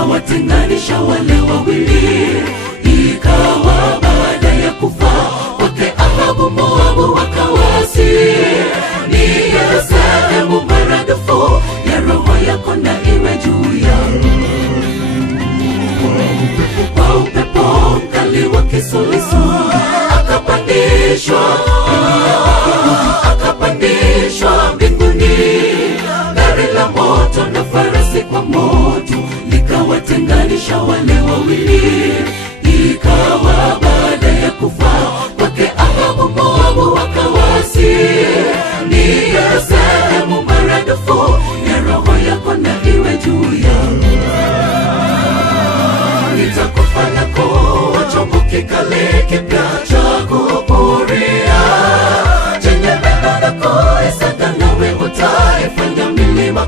likawatenganisha wale wawili. Ikawa baada ya kufa kwake Ahabu, Moabu wakawasi. Ni sehemu maradufu ya roho yako na iwe juu yangu. Kwa upepo mkali wa kisulisu akapandishwa mbinguni. Gari la moto na farasi kwa moto likawatenganisha wale wawili. Ikawa baada ya kufa kwake Ahabu, Moabu wakawasi. Ni sehemu maradufu ya roho yako na iwe juu yangu. Nitakufanya kuwa chombo kikali kipya cha kupuria, chenye meno na kuisaga, nawe utaifanya milima